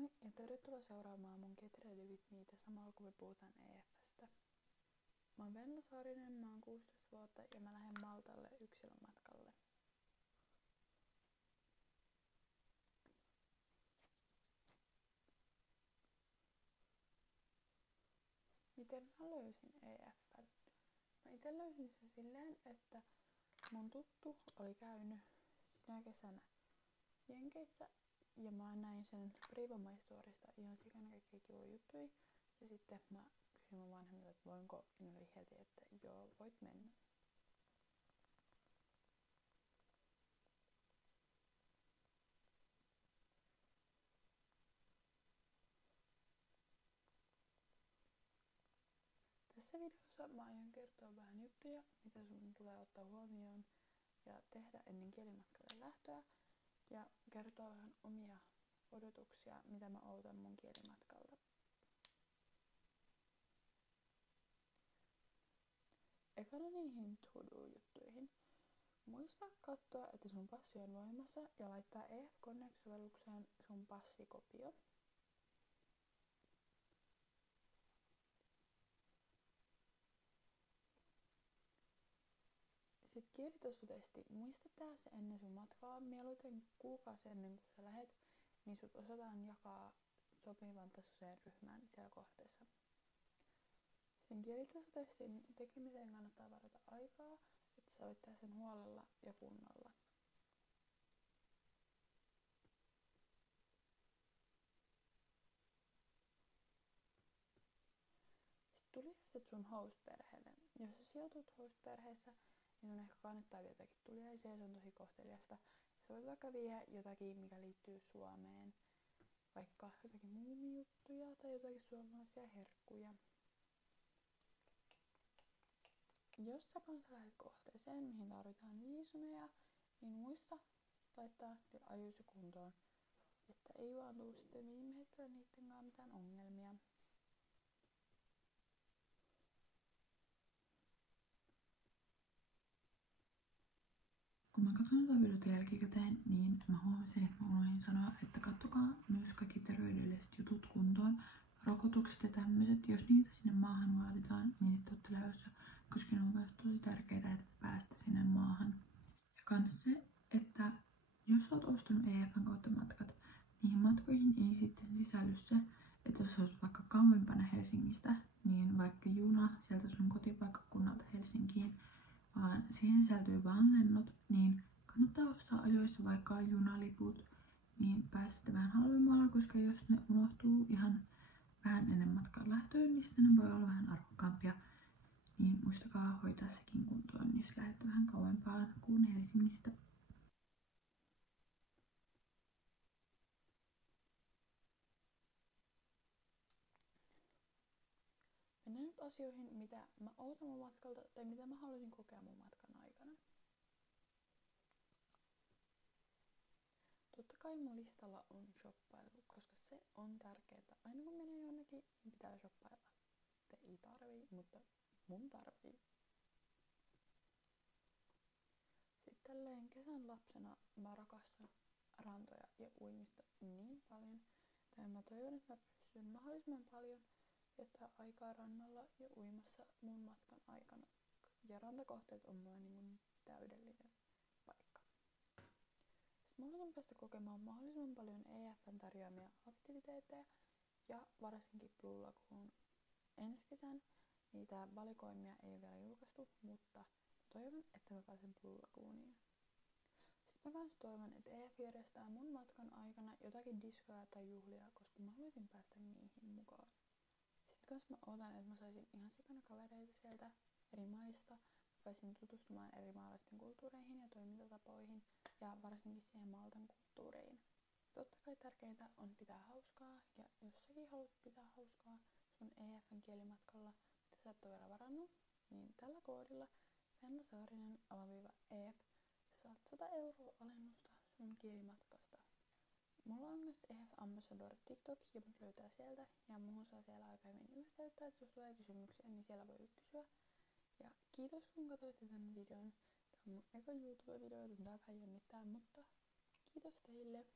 Moi ja tervetuloa seuraamaan mun Get Ready With Meitä samalla kun me puhutaan EF:stä. Mä oon Venla Saarinen, mä oon 16 vuotta ja mä lähden Maltalle yksilömatkalle. Miten mä löysin EF:n? Mä ite löysin sen silleen, että mun tuttu oli käynyt sinä kesänä Jenkeissä ja mä näin sen Privo My Storysta ihan sikana kaikkia kivoja juttuja. Ja sitten mä kysyin mun vanhemmilta, että voinko, ja ne oli heti, että joo, voit mennä. Tässä videossa mä aion kertoa vähän juttuja, mitä sun tulee ottaa huomioon ja tehdä ennen kielimatkalle lähtöä. Ja kertoa vähän omia odotuksia, mitä mä ootan mun kielimatkalta. Ekana niihin to-do-juttuihin. Muista katsoa, että sun passi on voimassa ja laittaa EF Connect-sovellukseen sun passikopio. Sitten kielitasotesti. Muista tehdä se ennen sun matkaa, mieluiten kuukausi ennen kuin sä lähet, niin sut osataan jakaa sopivan tasoiseen ryhmään siellä kohteessa. Sen kielitasotestin tekemiseen kannattaa varata aikaa, että sä voit tehdä sen huolella ja kunnolla. Sitten tuliaiset sun host-perheelle. Jos sä sijoitut host-perheessä, niin sun ehkä kannattaa viedä jotakin tuliaisia, se on tosi kohteliasta. Sä voit vaikka viedä jotakin, mikä liittyy Suomeen, vaikka jotakin muumijuttuja tai jotakin suomalaisia herkkuja. Jos sä kanssa lähdet kohteeseen, mihin tarvitaan viisumeja, niin muista laittaa ne ajoissa kuntoon, että ei vaan tuu sitten viime hetkellä niitten kanssa mitään ongelmia. Kun mä katsoin tätä videota jälkikäteen, niin mä huomasin, että mä unohdin sanoa, että katsokaa myös kaikki terveydelliset jutut kuntoon. Rokotukset ja tämmöiset, jos niitä sinne maahan vaaditaan, niin ette ootte lähdössä, koska ne on myös tosi tärkeää, että päästä sinne maahan. Ja kans se, että jos oot ostanut EF:n kautta matkat, niihin matkoihin ei sitten sisälly se, että jos oot vaikka kauempana Helsingistä, niin vaikka juna sieltä sun kotipaikkakunnalta Helsinkiin, vaan siihen sisältyy vaan lennot, niin kannattaa ostaa ajoissa vaikka junaliput, niin pääsette vähän halvemmalla, koska jos ne unohtuu ihan vähän ennen matkan lähtöä, niin sitten ne voi olla vähän arvokkaampia. Niin muistakaa hoitaa sekin kuntoon, jos lähdette vähän kauempaa kuin Helsingistä. Mennään nyt asioihin, mitä mä ootan mun matkalta tai mitä mä haluaisin kokea mun matkan aikana. Totta kai mun listalla on shoppailu, koska se on tärkeää. Aina kun menee jonnekin, niin pitää shoppailla. Te ei tarvii, mutta mun tarvii. Sitten tälleen kesän lapsena mä rakastan rantoja ja uimista niin paljon. Tai mä toivon, että mä pystyn mahdollisimman paljon viettää aikaa rannalla ja uimassa mun matkan aikana. Ja rantakohteet on mulle niin täydellinen paikka. Sitten mä haluan päästä kokemaan mahdollisimman paljon EF:n tarjoamia aktiviteetteja ja varsinkin Blue Lagoon ensi kesän. Niitä valikoimia ei vielä julkaistu, mutta toivon, että mä pääsen Blue Lagooniin. Sitten mä kans toivon, että EF järjestää mun matkan aikana jotakin diskoja tai juhlia, koska mä haluaisin päästä niihin mukaan. Sitten kans mä ootan, että mä saisin ihan sikana kavereita sieltä eri maista. Mä pääsin tutustumaan eri maalaisten kulttuureihin ja toimintatapoihin ja varsinkin siihen Maltan kulttuuriin. Totta kai tärkeintä on pitää hauskaa ja jos säkin haluat pitää hauskaa sun EF:n kielimatkalla, mitä sä et ole vielä varannut, niin tällä koodilla venlasaarinen_ef saat 100 € alennusta sun kielimatkasta. Mulla on myös EF Ambassador TikTok ja mut löytää sieltä ja muhun saa siellä aika hyvin yhteyttä, että jos tulee kysymyksiä, niin siellä voi kysyä. Ja kiitos kun katsoitte tämän videon. Tää on mun eka YouTube-video, joten tää vähän jännittää, mutta kiitos teille!